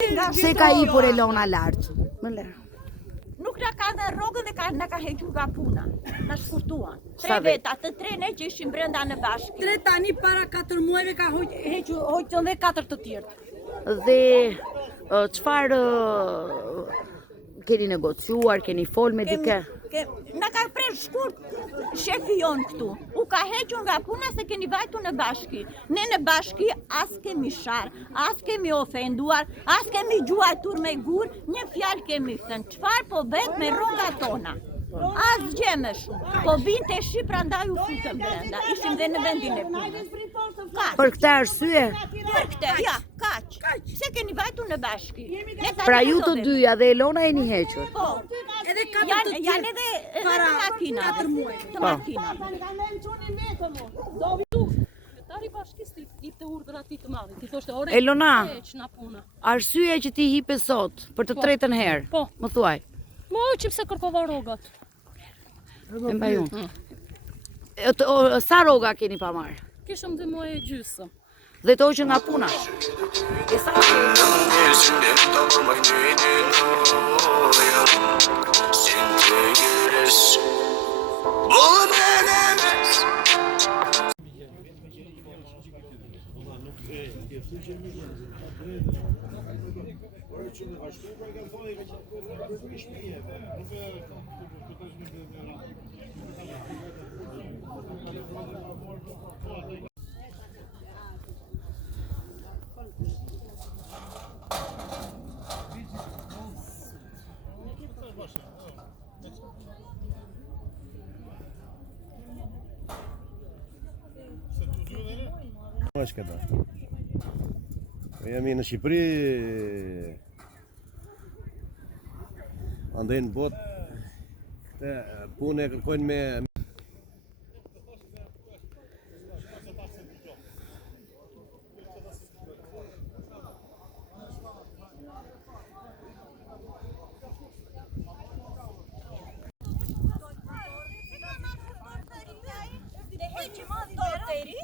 Se ka hipur Elona lart. Nuk na ka dhe rrogën dhe na ka hequr nga puna. Na shkurtuan. Sa 3 veta, të 3 ne që ishim brenda në bashkë. 3 tani para 4 muajve ka hoqën dhe 4 të tjerë. Dhe çfarë keni negociuar, keni fol me dikë? Na ka prerë shkurt shefi jon këtu. U ka hequr nga puna se keni vajtu në bashki. Ne në bashki as kemi shar, as kemi ofenduar, as kemi gjuajtur me gur, një fjalë kemi thënë. Çfarë po bëhet me rrogat tona? As gjë shumë. Po vinte shi prandaj u futëm brenda. Ishim dhe në vendin e punës. Për këtë arsye? Për këtë, ja, kaq. Pse keni vajtu në bashki? Pra ju të dyja dhe Elona jeni hequr. Po. Edhe 4 të tjerë. Janë edhe makina. 4 muaj. Të makina. Tari bashkisë i të urdhër ati të madhi. Ti thoshte ore Elona, na puna. arsyeja që ti hipe sot për të tretën herë. Po. Më thuaj. Mo që pse kërkova rrogat. E mbaj unë. Sa rroga keni pa marrë? Kishëm 2 muaj e gjysëm. Dhe të hoqën nga puna. E sa Këta. Jemi në Shqipëri, andaj në botë, punë e kërkojnë me...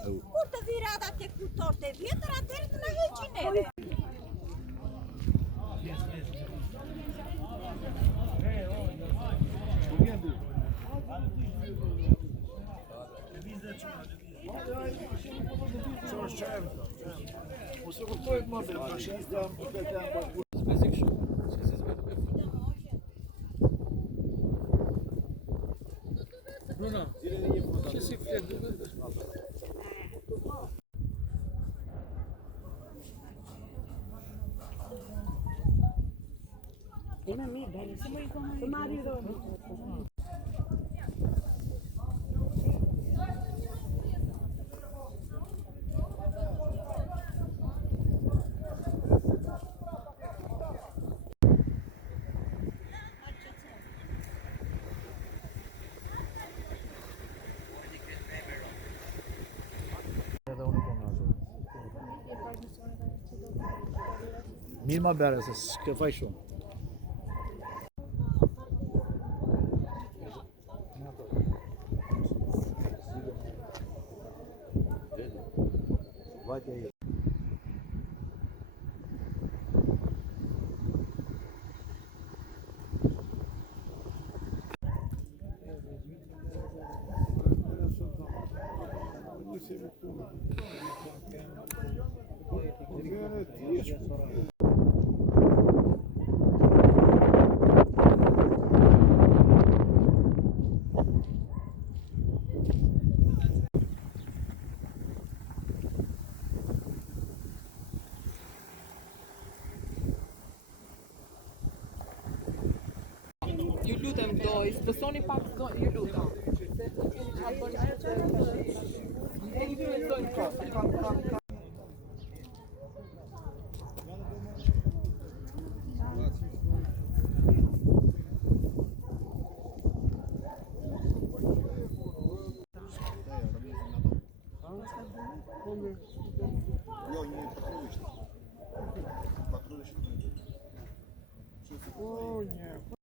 Kur të virada të kutor të vjetër, atërë të në heqin neve. Mirë ma bere, se s'ke faj shumë. Vajtja jetë. Ju lutem do i zbësoni pak ju lutem. Jo, një patrullisht. O, nie.